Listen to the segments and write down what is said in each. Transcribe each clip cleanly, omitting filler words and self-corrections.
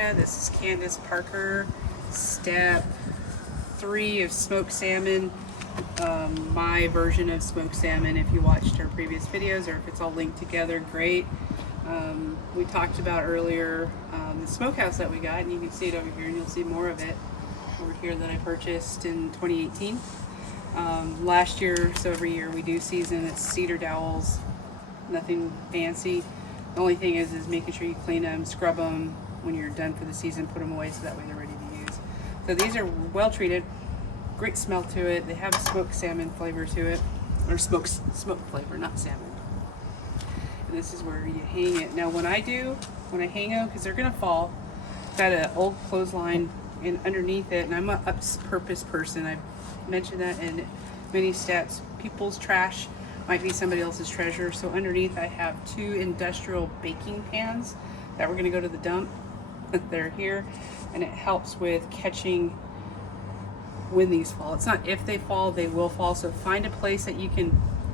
America. This is Candace Parker, step 3 of smoked salmon. My version of smoked salmon, if you watched our previous videos, or if it's all linked together, great. We talked about earlier the smokehouse that we got, and you can see it over here, and you'll see more of it over here that I purchased in 2018. Last year, so every year we do season. It's cedar dowels, nothing fancy. The only thing is making sure you clean them, scrub them when you're done for the season, put them away so that way they're ready to use. So these are well treated, great smell to it. They have a smoked salmon flavor to it, or smoked flavor, not salmon. And this is where you hang it. Now when I hang them, because they're gonna fall, I've got an old clothesline and underneath it, and I'm a purpose person. I've mentioned that in many steps. People's trash might be somebody else's treasure. So underneath I have 2 industrial baking pans that we're gonna go to the dump. They're here, and it helps with catching when these fall. It's not if they fall, they will fall. So find a place that you can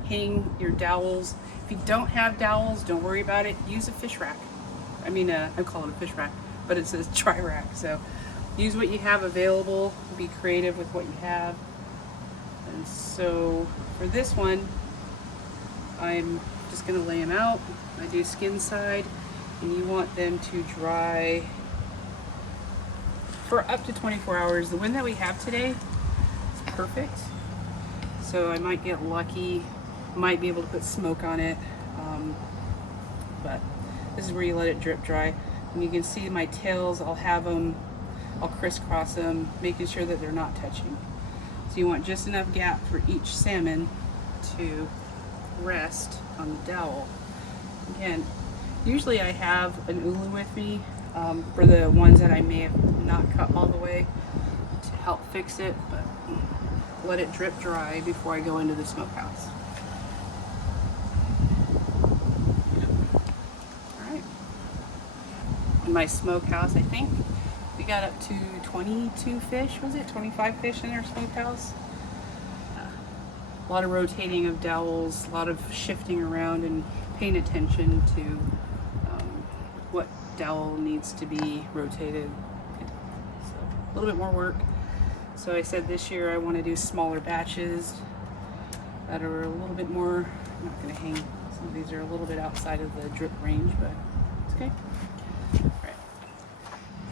hang your dowels. If you don't have dowels, don't worry about it. Use a fish rack. I mean, I call it a fish rack, but it's a dry rack. So use what you have available. Be creative with what you have. And so for this one, I'm just gonna lay them out. I do skin side, and you want them to dry for up to 24 hours. The wind that we have today is perfect. So I might get lucky, might be able to put smoke on it. But this is where you let it drip dry. And you can see my tails, I'll crisscross them, making sure that they're not touching. So you want just enough gap for each salmon to rest on the dowel. Again, usually I have an ulu with me for the ones that I may have not cut all the way to help fix it, but let it drip dry before I go into the smokehouse. Alright. In my smokehouse, I think we got up to 22 fish, was it? 25 fish in our smokehouse. A lot of rotating of dowels, a lot of shifting around and paying attention to what dowel needs to be rotated. So a little bit more work. So I said this year I want to do smaller batches that are a little bit more, I'm not going to hang, some of these are a little bit outside of the drip range, but it's okay.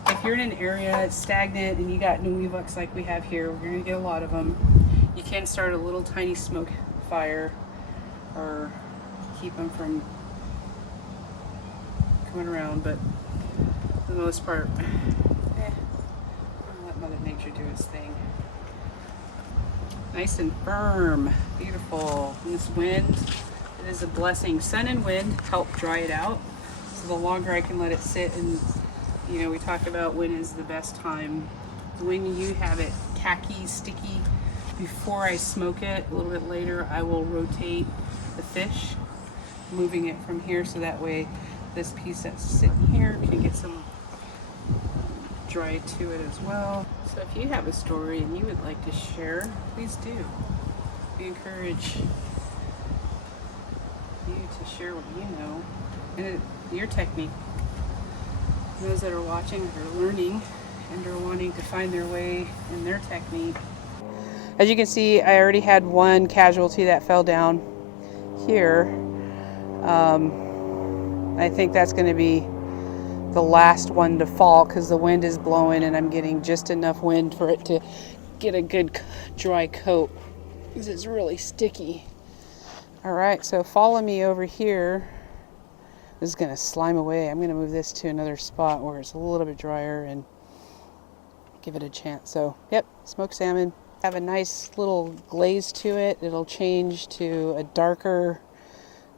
If you're in an area that's stagnant and you got Mukluks like we have here, we're going to get a lot of them. You can start a little tiny smoke fire or keep them from coming around, but for the most part, I'll let Mother Nature do its thing. Nice and firm, beautiful. And this wind, it is a blessing. Sun and wind help dry it out. So the longer I can let it sit, and you know, we talked about when is the best time. When you have it tacky, sticky, before I smoke it, a little bit later, I will rotate the fish, moving it from here so that way this piece that's sitting here can get some dry to it as well. So if you have a story and you would like to share, please do. We encourage you to share what you know and your technique. Those that are watching are learning and are wanting to find their way in their technique. As you can see, I already had one casualty that fell down here. I think that's going to be the last one to fall because the wind is blowing and I'm getting just enough wind for it to get a good dry coat because it's really sticky. All right, so follow me over here. This is going to slime away. I'm going to move this to another spot where it's a little bit drier and give it a chance. So, yep, smoked salmon. Have a nice little glaze to it. It'll change to a darker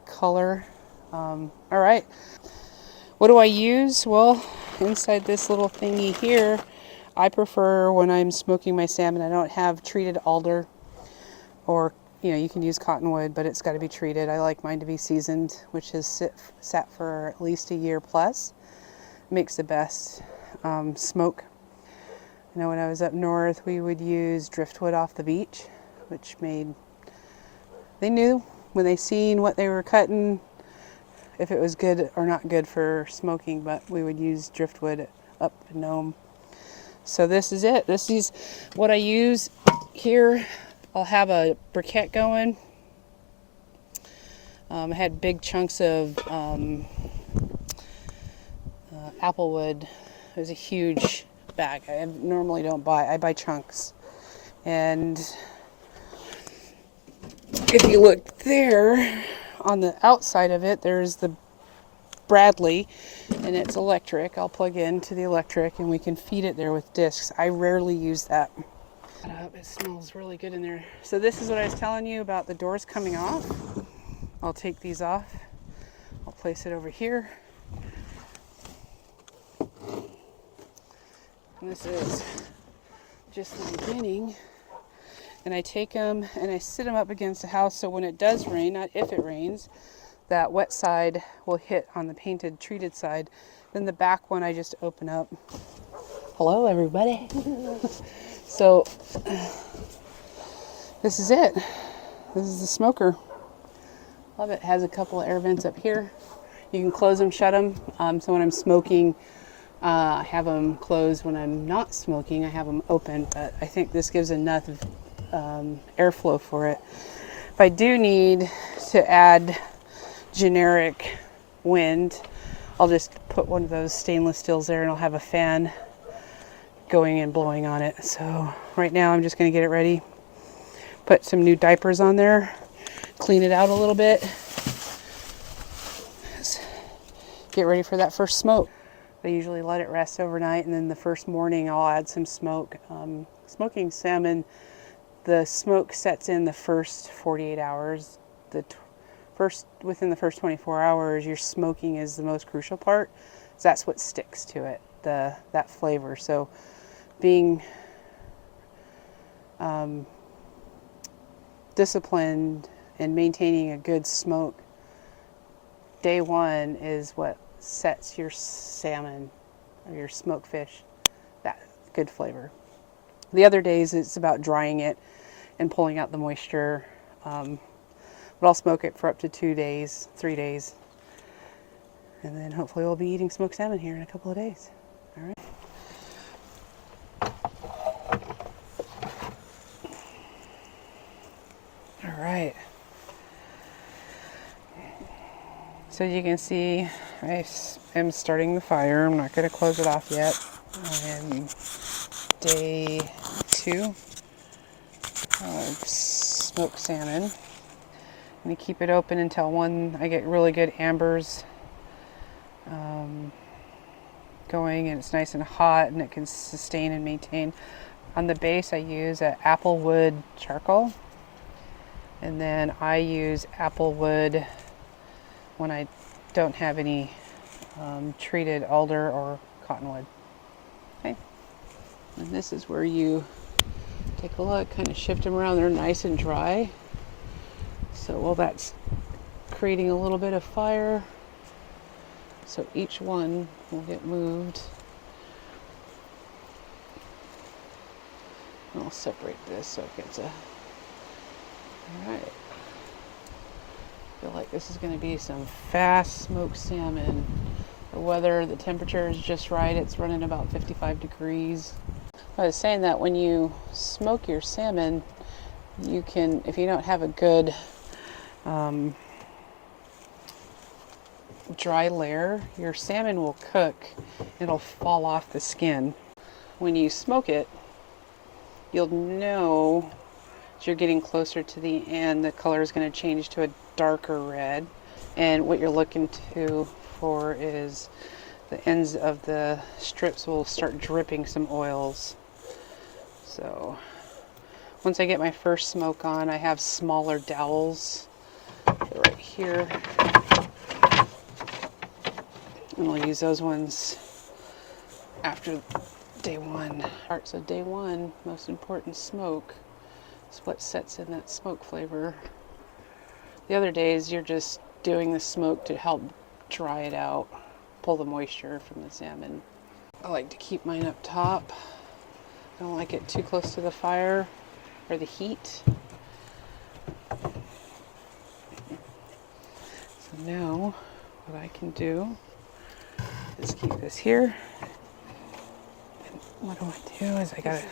color. All right. What do I use? Well, inside this little thingy here, I prefer when I'm smoking my salmon, I don't have treated alder, or you know, you can use cottonwood, but it's got to be treated. I like mine to be seasoned, which has sat for at least a year plus. Makes the best smoke. You know, when I was up north, we would use driftwood off the beach, which they knew when they seen what they were cutting, if it was good or not good for smoking, but we would use driftwood up in Nome. So this is it. This is what I use here. I'll have a briquette going. I had big chunks of applewood. It was a huge bag. I normally don't buy. I buy chunks. And if you look there, on the outside of it, there's the Bradley, and it's electric. I'll plug into the electric and we can feed it there with discs. I rarely use that. It smells really good in there. So this is what I was telling you about the doors coming off. I'll take these off. I'll place it over here. And this is just the beginning. And I take them and I sit them up against the house so when it does rain, not if it rains, that wet side will hit on the painted, treated side. Then the back one I just open up. Hello, everybody. So this is it. This is the smoker. Love it. It has a couple of air vents up here. You can close them, shut them. So when I'm smoking, I have them closed. When I'm not smoking, I have them open. But I think this gives enough airflow for it. If I do need to add generic wind, I'll just put one of those stainless steels there and I'll have a fan going and blowing on it. So right now I'm just going to get it ready, put some new diapers on there, clean it out a little bit, get ready for that first smoke. I usually let it rest overnight and then the first morning I'll add some smoke. Smoking salmon, the smoke sets in the first 48 hours. Within the first 24 hours, your smoking is the most crucial part. So that's what sticks to it, that flavor. So being disciplined and maintaining a good smoke, day one is what sets your salmon or your smoked fish that good flavor. The other days it's about drying it and pulling out the moisture. But I'll smoke it for up to 2 days, 3 days. And then hopefully we'll be eating smoked salmon here in a couple of days. All right. All right. So you can see I am starting the fire. I'm not going to close it off yet. I am day 2 of smoked salmon. I'm going to keep it open until I get really good ambers going and it's nice and hot and it can sustain and maintain. On the base I use applewood charcoal, and then I use applewood when I don't have any treated alder or cottonwood. Okay, and this is where you take a look, kind of shift them around. They're nice and dry. So while that's creating a little bit of fire, so each one will get moved. And I'll separate this so it gets all right. I feel like this is going to be some fast smoked salmon. The weather, the temperature is just right. It's running about 55 degrees. I was saying that when you smoke your salmon, you can, if you don't have a good dry layer, your salmon will cook. It'll fall off the skin. When you smoke it, you'll know as you're getting closer to the end, the color is going to change to a darker red. And what you're looking for is the ends of the strips will start dripping some oils. So once I get my first smoke on, I have smaller dowels. They're right here. And I'll use those ones after day 1. So day 1, most important, smoke. Is what sets in that smoke flavor. The other days you're just doing the smoke to help dry it out, pull the moisture from the salmon. I like to keep mine up top. I don't like it too close to the fire or the heat. So now what I can do is keep this here what do I do is I gotta...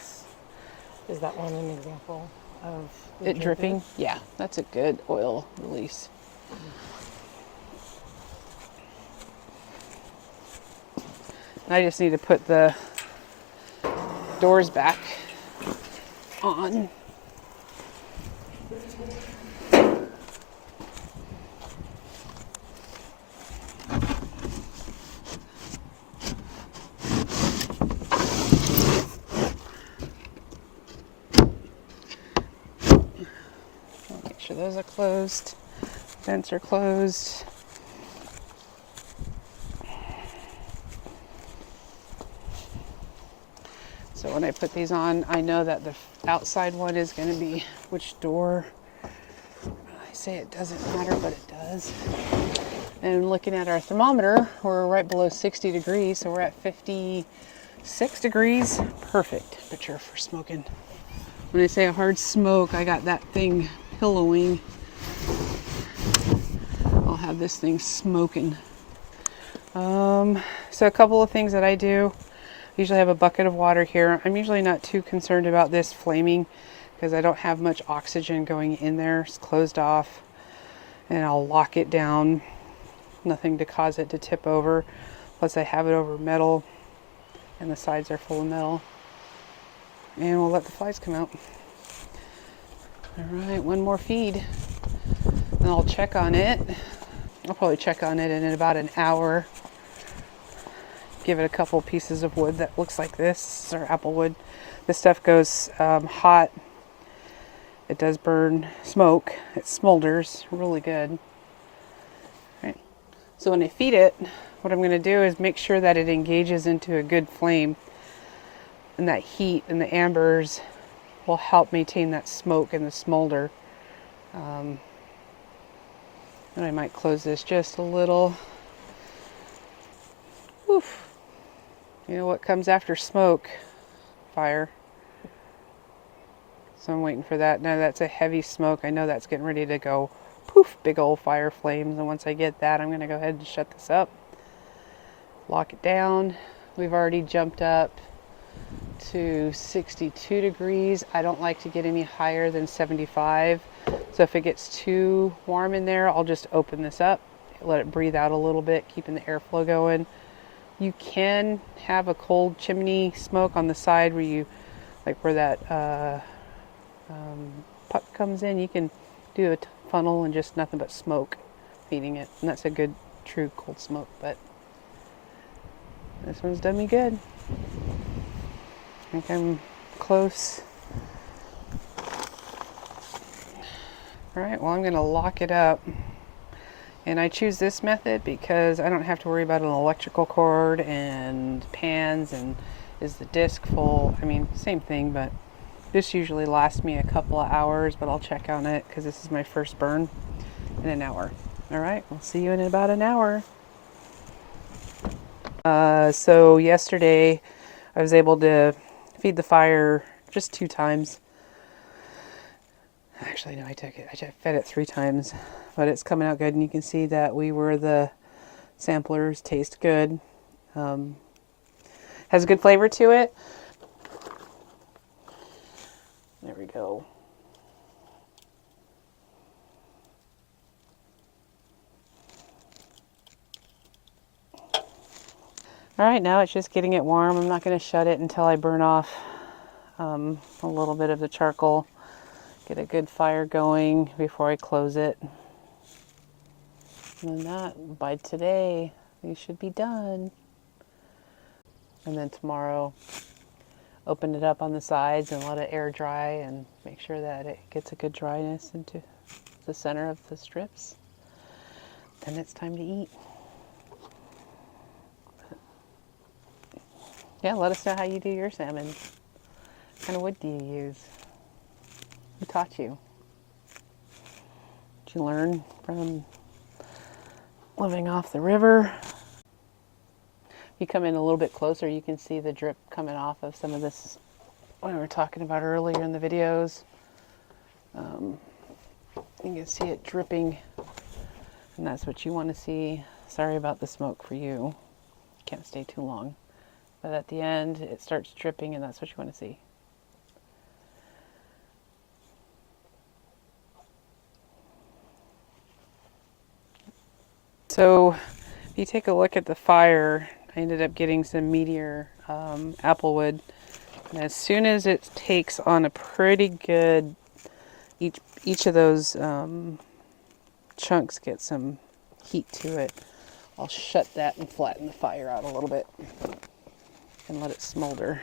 Is that one an example of it dripping? Yeah, that's a good oil release. And I just need to put the doors back on. Make sure those are closed. Vents are closed. So when I put these on, I know that the outside one is going to be which door. I say it doesn't matter, but it does. And looking at our thermometer, we're right below 60 degrees, so we're at 56 degrees. Perfect temperature for smoking. When I say a hard smoke, I got that thing pillowing. I'll have this thing smoking. So a couple of things that I do. Usually have a bucket of water here. I'm usually not too concerned about this flaming because I don't have much oxygen going in there. It's closed off, and I'll lock it down. Nothing to cause it to tip over. Plus I have it over metal and the sides are full of metal. And we'll let the flies come out. All right, one more feed and I'll check on it. I'll probably check on it in about an hour. Give it a couple pieces of wood that looks like this, or apple wood. This stuff goes hot. It does burn smoke. It smolders really good. Right. So when I feed it, what I'm going to do is make sure that it engages into a good flame, and that heat and the ambers will help maintain that smoke and the smolder. And I might close this just a little. Oof. You know what comes after smoke? Fire. So I'm waiting for that. Now that's a heavy smoke. I know that's getting ready to go poof, big old fire flames. And once I get that, I'm going to go ahead and shut this up. Lock it down. We've already jumped up to 62 degrees. I don't like to get any higher than 75. So if it gets too warm in there, I'll just open this up, let it breathe out a little bit, keeping the airflow going. You can have a cold chimney smoke on the side where you, like where that puck comes in, you can do a funnel and just nothing but smoke feeding it. And that's a good, true cold smoke, but this one's done me good. I think I'm close. All right, well, I'm gonna lock it up. And I choose this method because I don't have to worry about an electrical cord and pans and is the disc full. I mean, same thing, but this usually lasts me a couple of hours, but I'll check on it because this is my first burn in an hour. All right, we'll see you in about an hour. So yesterday I was able to feed the fire just 2 times. Actually, no, I fed it 3 times. But it's coming out good, and you can see that the samplers taste good. Has a good flavor to it. There we go. All right, now it's just getting it warm. I'm not going to shut it until I burn off a little bit of the charcoal. Get a good fire going before I close it. And then that, by today, these should be done. And then tomorrow, open it up on the sides and let it air dry and make sure that it gets a good dryness into the center of the strips. Then it's time to eat. Yeah, let us know how you do your salmon. What kind of wood do you use? Who taught you? Did you learn from living off the river? If you come in a little bit closer, you can see the drip coming off of some of this, what we were talking about earlier in the videos. You can see it dripping, and that's what you want to see. Sorry about the smoke for you. Can't stay too long. But at the end, it starts dripping, and that's what you want to see. So if you take a look at the fire, I ended up getting some meatier applewood. And as soon as it takes on a pretty good, each of those chunks get some heat to it, I'll shut that and flatten the fire out a little bit and let it smolder.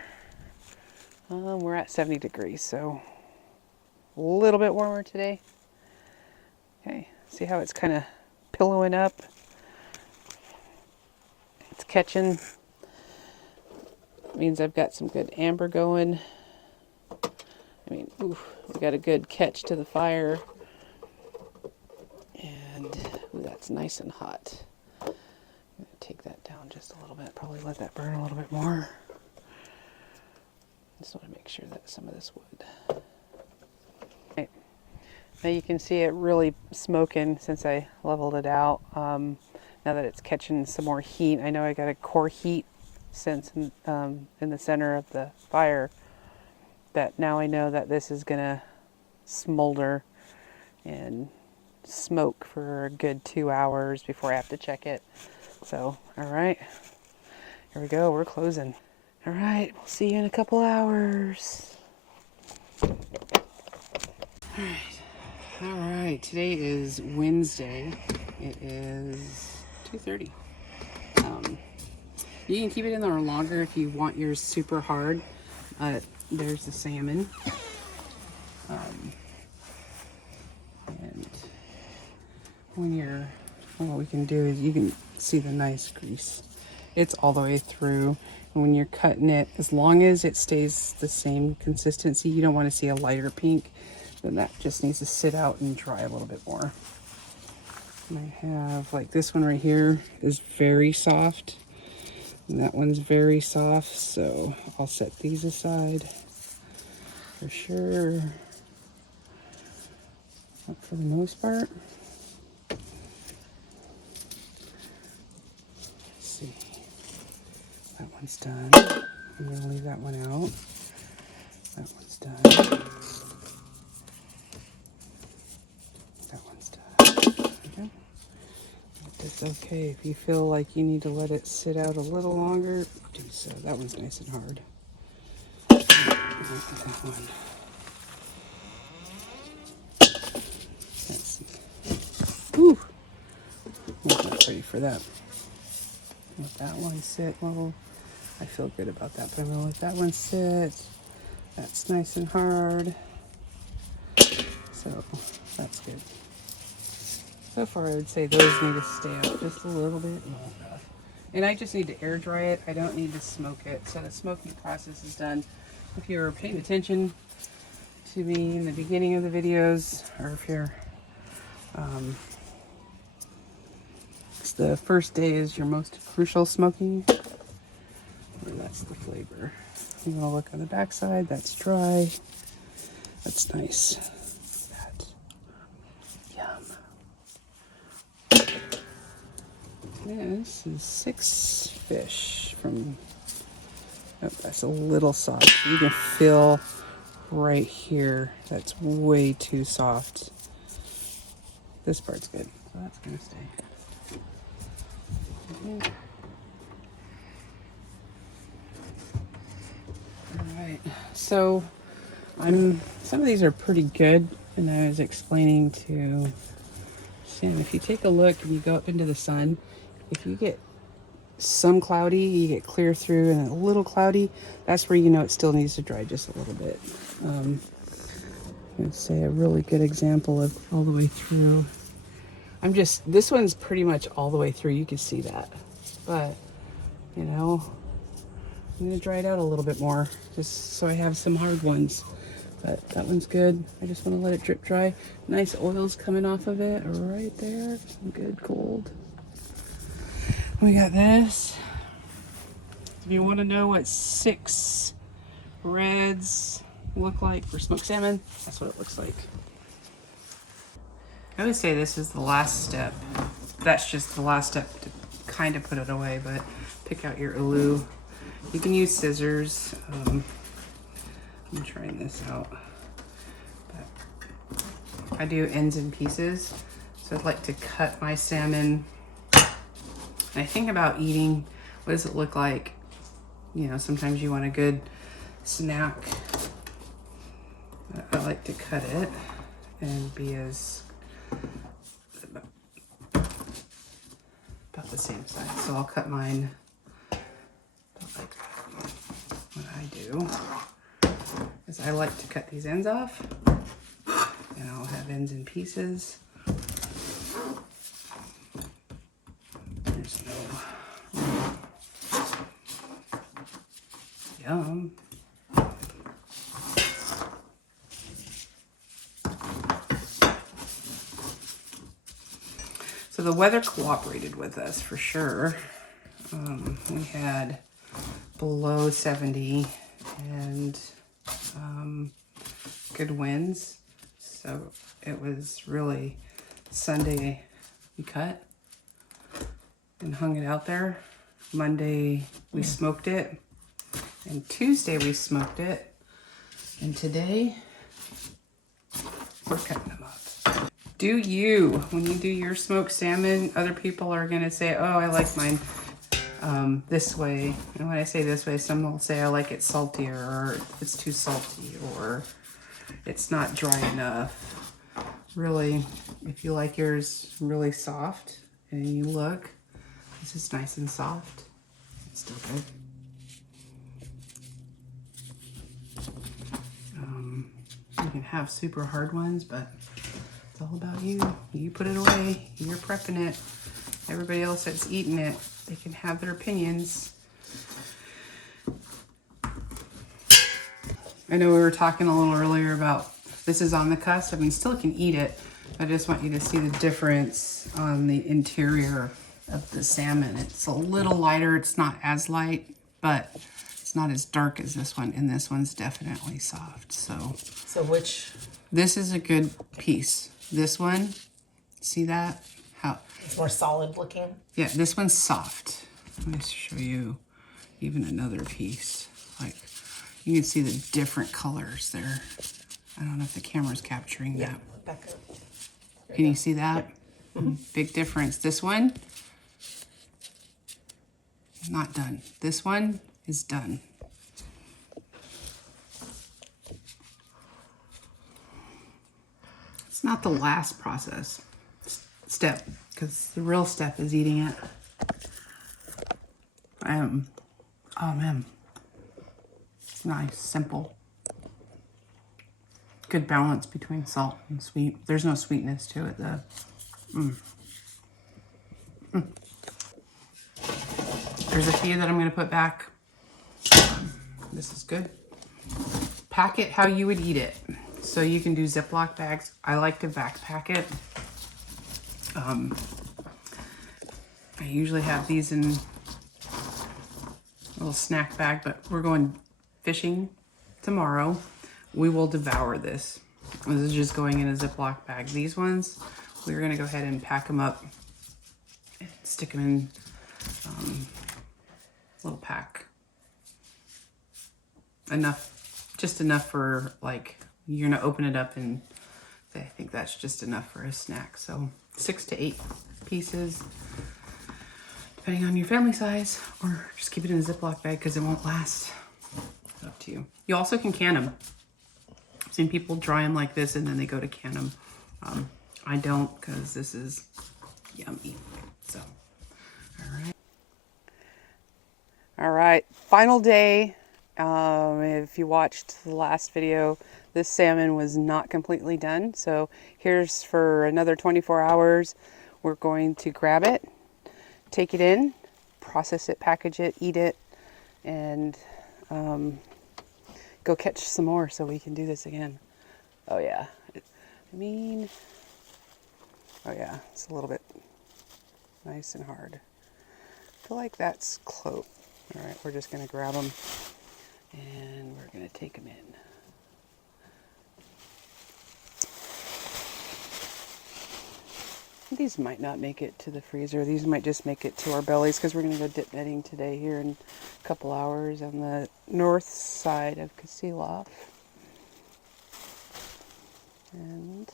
We're at 70 degrees, so a little bit warmer today. Okay, see how it's kind of pillowing up? It's catching. Means I've got some good amber going. I mean, oof, we got a good catch to the fire. And ooh, that's nice and hot. I'm going to take that down just a little bit. Probably let that burn a little bit more. Just want to make sure that some of this wood. Okay. Now you can see it really smoking since I leveled it out. Now that it's catching some more heat, I know I got a core heat sense in the center of the fire. That now I know that this is gonna smolder and smoke for a good 2 hours before I have to check it. So, all right, here we go. We're closing. All right, we'll see you in a couple hours. All right. Today is Wednesday. It is 2:30. You can keep it in there longer if you want yours super hard. There's the salmon. And what we can do is you can see the nice grease. It's all the way through. And when you're cutting it, as long as it stays the same consistency, you don't want to see a lighter pink, then that just needs to sit out and dry a little bit more. And I have, like, this one right here is very soft. And that one's very soft, so I'll set these aside for sure. But for the most part, let's see. That one's done. I'm gonna leave that one out. That one's done. That one's done. Okay. It's okay if you feel like you need to let it sit out a little longer, do so. That one's nice and hard. That one. That's, whew. I'm not ready for that. Let that one sit. Well, I feel good about that, but I'm gonna let that one sit. That's nice and hard. So that's good. So far, I would say those need to stay out just a little bit longer. And I just need to air dry it. I don't need to smoke it. So the smoking process is done. If you're paying attention to me in the beginning of the videos, or if you're, the first day is your most crucial smoking. That's the flavor. You want to look on the back side. That's dry. That's nice. That. Yum. This is 6 fish from, oh, that's a little soft. You can feel right here, that's way too soft. This part's good, so that's gonna stay. Okay. All right, so some of these are pretty good, and I was explaining to Sam, if you take a look and you go up into the sun, if you get some cloudy, you get clear through, and a little cloudy, that's where you know it still needs to dry just a little bit. I'd say a really good example of all the way through. This one's pretty much all the way through. You can see that, but you know, I'm gonna dry it out a little bit more just so I have some hard ones. But that one's good. I just want to let it drip dry. Nice oils coming off of it right there. Some good gold. We got this. If you want to know what 6 reds look like for smoked salmon, that's what it looks like. I would say this is the last step. That's just the last step to kind of put it away, but pick out your ulu. You can use scissors. I'm trying this out. But I do ends and pieces. So I'd like to cut my salmon. And I think about eating, what does it look like? You know, sometimes you want a good snack. I like to cut it and be about the same size. So I'll cut mine about like that. What I do is I like to cut these ends off, and I'll have ends and pieces. There's no yum. So the weather cooperated with us for sure. We had below 70 and good winds. So it was really Sunday we cut and hung it out there. Monday we smoked it, and Tuesday we smoked it, and today we're cutting them up. Do you, when you do your smoked salmon, other people are gonna say, oh, I like mine this way. And when I say this way, some will say I like it saltier, or it's too salty, or it's not dry enough. Really, if you like yours really soft, and you look, this is nice and soft. It's still good. You can have super hard ones, but it's all about you. You put it away. You're prepping it. Everybody else that's eating it, they can have their opinions. I know we were talking a little earlier about this is on the cusp. I mean, still can eat it. I just want you to see the difference on the interior of the salmon. It's a little lighter. It's not as light, but it's not as dark as this one. And this one's definitely soft. So which? This is a good piece. This one, see that? How It's more solid looking. Yeah, this one's soft. Let me show you even another piece. Like, you can see the different colors there. I don't know if the camera's capturing that. Back up. Can you see that? Big difference. This one, not done. This one is done. It's not the last step, because the real step is eating it. Oh man, it's nice, simple. Good balance between salt and sweet. There's no sweetness to it though. There's a few that I'm gonna put back. This is good. Pack it how you would eat it. So you can do Ziploc bags. I like to backpack it. I usually have these in a little snack bag, but we're going fishing tomorrow. We will devour this. This is just going in a Ziploc bag. These ones, we're gonna go ahead and pack them up and stick them in a little pack. Just enough for, like, you're gonna open it up and say, I think that's just enough for a snack. So 6 to 8 pieces, depending on your family size, or just keep it in a Ziploc bag because it won't last. It's up to you. You also can can them. I've seen people dry them like this and then they go to can them. I don't, because this is yummy. So, all right, final day. If you watched the last video, this salmon was not completely done. So here's for another 24 hours. We're going to grab it, take it in, process it, package it, eat it, and go catch some more so we can do this again. Oh yeah. Oh yeah, it's a little bit nice and hard. I feel like that's close. All right, we're just gonna grab them and we're gonna take them in. These might not make it to the freezer. These might just make it to our bellies because we're going to go dip netting today here in a couple hours on the north side of Kasilov. And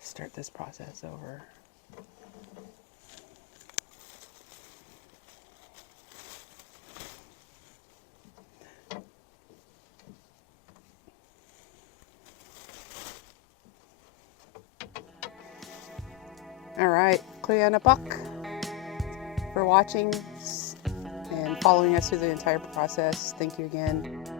start this process over. All right, Kliana Buck for watching and following us through the entire process. Thank you again.